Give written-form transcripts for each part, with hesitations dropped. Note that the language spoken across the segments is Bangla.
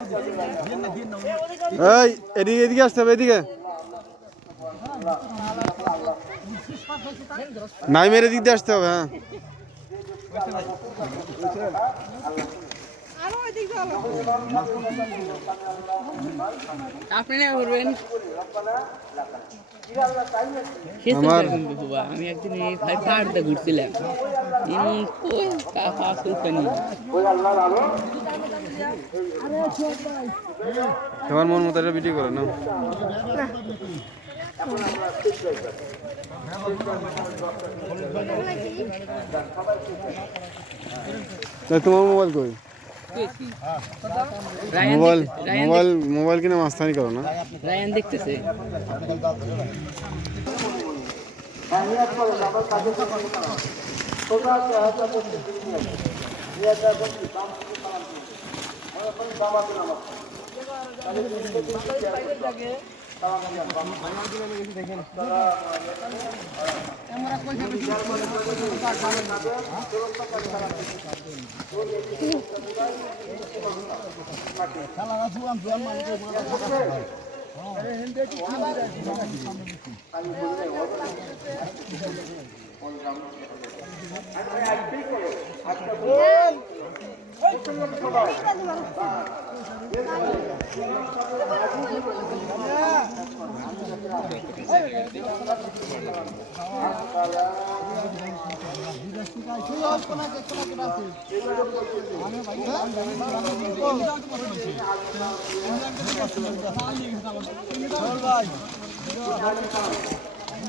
এই এদিকে এদিকে আসতে হবে, এদিকে নাই মেরে দিক দিয়ে আসতে হবে। হ্যাঁ আমি একদিন পাহাড়তে ঘুরছিলাম, তোমার মন মতো ভিডিও করে না। তোমার মোবাইল কই? মোবাইল মোবাইল মোবাইল কিনে মাস্তানি করো না। রায়ান দেখতেছে।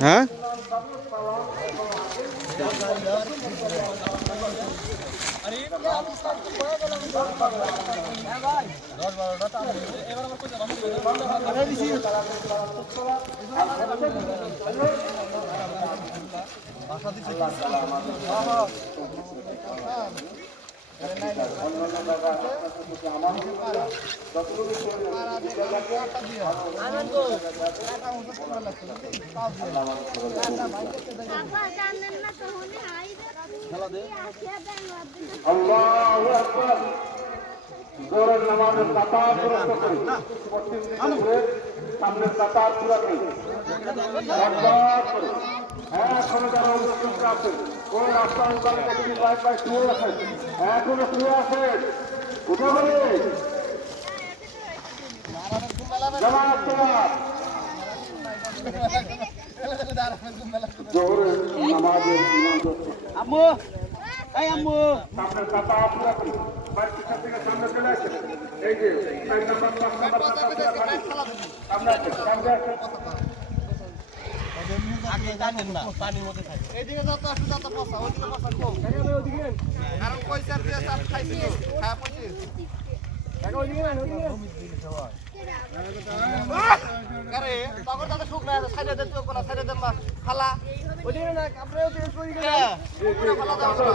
হ্যাঁ জোরের নামাজের কাতার পুরস্কার করি, সামনের কাতার পুরা করি, এখনো যারা উপস্থিত আছেন কোন রাস্তা উদ্ধারে কতদিন বাইক বাইক শুয়ে আছেন, এখনো শুয়ে আছেন, উঠে পড়ে জোরের নামাজের আম্মু এই আম্মু সামনের কাতার পুরা করি, বাইক পিছন থেকে সামনে চলে আসে, এই যে 4 নাম্বার 5 নাম্বার সামনে আছে, সামনে আছে। পানির মধ্যে থাকে এইদিকে যত আসে তত পচা, ওইদিকে পচা কম ওইদিকে, কারণ পয়সা দিয়ে সব খাইছি খাওয়া পড়ছে টাকা ওইদিকে না ওইদিকে আরে তখন দাদা শুকনা আছে সাইডে দেন তো কোন সাইডে দেন না খালা ওইদিকে না আপনি ওইদিকে কই গেলেন পুরো খালা দাও না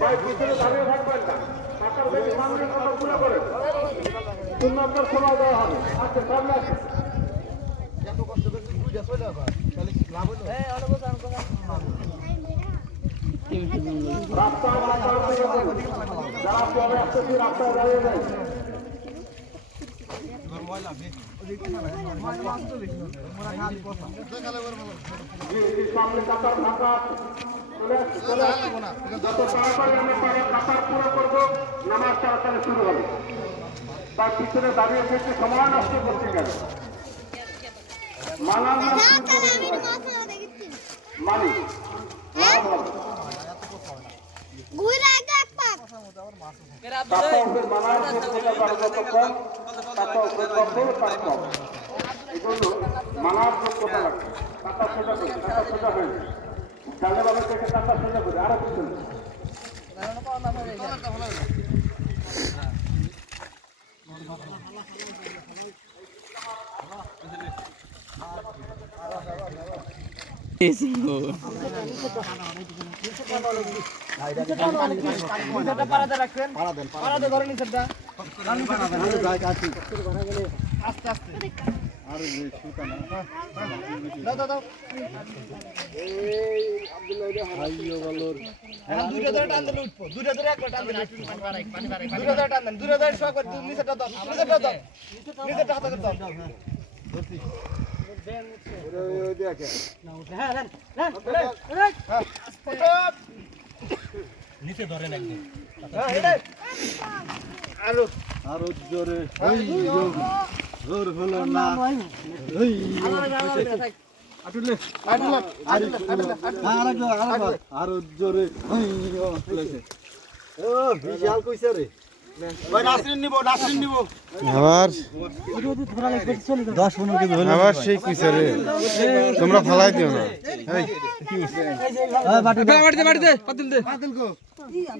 ভাই পিছনে দাঁড়িয়ে থাকবেন না, টাকার বেশি সামনে কথা পুরো করে সুন্নাতের সময় দেওয়া হবে। আচ্ছা সামনে আসুন, এত কষ্ট করে বুঝা চলে যাবা তাহলে লাভ হলো। এই অনেক কথা রাস্তা যারা চলে আসতেছি রাস্তায় দাঁড়িয়ে যায় সামনে কাতার ফাঁকা চলে আসবো না, যত তাড়াতাড়ি আমরা কাতার পুরো করবো নামাজ তাড়াতাড়ি শুরু হবে। তার পিছনে দাঁড়িয়ে থেকে সময় নষ্ট করতে গেল মালার মানি লাভ হবে। মানার যোগ্যতা লাগবে, কাঁটা সোজা করে কাঁটা সোজা হয়ে জানলে বাবা থেকে কাঁটা সোজা করে আরো পিছনে আস্তে আস্তে দাও দাও দাও এখন দুইটা ধরে টান দিলে উঠবো দুইটা ধরে একবার টান দিলে দুইটা ধরে টান দেন দুইটা ধরে শো করে নিচেটা দাও নিচেটা দাও নিচেটা হাতে করে দাও নিচে ধরেন একদম আরো জোরে জোর হলো না আরো জোরে বিশাল কইছে রে আবার 10-15 কেজি আবার সেই কুইছে রে তোমরা ফালাই দিও না এই বাড়িতে পাতিল দে